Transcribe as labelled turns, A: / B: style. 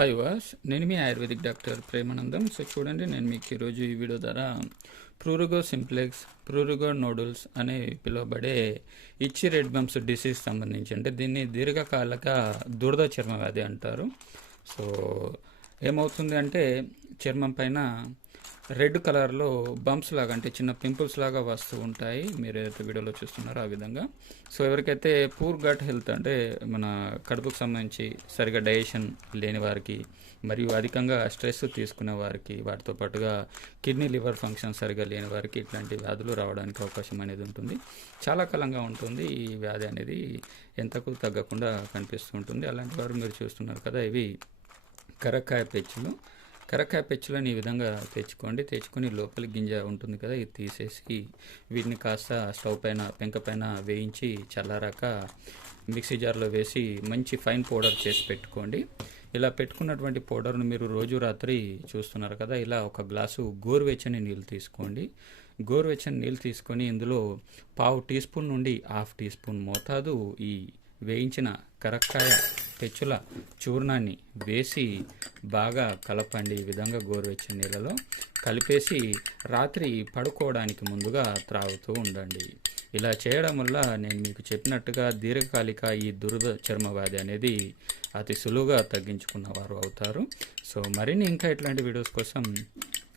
A: Hi వాస్. నేను మీ ఆయుర్వేదిక్ డాక్టర్ ప్రేమానందం. సో చూడండి నేను మీకు ఈరోజు ఈ వీడియో ద్వారా ప్రూరుగో సింప్లెక్స్ ప్రూరుగో నోడుల్స్ అని పిలువబడే ఇచ్చి రెడ్ బంప్స్ డిసీజ్ సంబంధించి అంటే దీన్ని దీర్ఘకాలిక దురద చర్మ వ్యాధి అంటారు. సో ఏమవుతుంది అంటే చర్మం పైన రెడ్ కలర్లో బంప్స్ లాగా అంటే చిన్న పింపుల్స్ లాగా వస్తూ ఉంటాయి. మీరు ఏదైతే వీడియోలో చూస్తున్నారో ఆ విధంగా. సో ఎవరికైతే పూర్ గట్ హెల్త్ అంటే మన కడుపుకు సంబంధించి సరిగా డైజెషన్ లేని వారికి మరియు అధికంగా స్ట్రెస్ తీసుకునే వారికి వాటితో పాటుగా కిడ్నీ లివర్ ఫంక్షన్ సరిగా లేని వారికి ఇట్లాంటి వ్యాధులు రావడానికి అవకాశం అనేది ఉంటుంది. చాలా కాలంగా ఉంటుంది ఈ వ్యాధి అనేది. ఎంతకు తగ్గకుండా కనిపిస్తూ ఉంటుంది. అలాంటి వారు మీరు చూస్తున్నారు కదా ఇవి కరక్కాయ పెచ్చులు. కరక్కాయ పెచ్చులను ఈ విధంగా తెచ్చుకోండి. తెచ్చుకొని లోపలి గింజ ఉంటుంది కదా ఇది తీసేసి వీటిని కాస్త స్టవ్ పైన పెంక పైన వేయించి చల్లారాక మిక్సీ జార్లో వేసి మంచి ఫైన్ పౌడర్ చేసి పెట్టుకోండి. ఇలా పెట్టుకున్నటువంటి పౌడర్ను మీరు రోజు రాత్రి చూస్తున్నారు కదా ఇలా ఒక గ్లాసు గోరువెచ్చని నీళ్ళు తీసుకోండి. గోరువెచ్చని నీళ్ళు తీసుకొని ఇందులో పావు టీ స్పూన్ నుండి హాఫ్ టీ స్పూన్ మోతాదు ఈ వేయించిన కరక్కాయ పెచ్చుల చూర్ణాన్ని వేసి బాగా కలపండి. ఈ విధంగా గోరువెచ్చని నీళ్ళలో కలిపేసి రాత్రి పడుకోవడానికి ముందుగా త్రాగుతూ ఉండండి. ఇలా చేయడం వల్ల నేను మీకు చెప్పినట్టుగా దీర్ఘకాలిక ఈ దురద చర్మ వ్యాధి అనేది అతి సులువుగా తగ్గించుకున్న వారు అవుతారు. సో మరిన్ని ఇంకా ఇట్లాంటి వీడియోస్ కోసం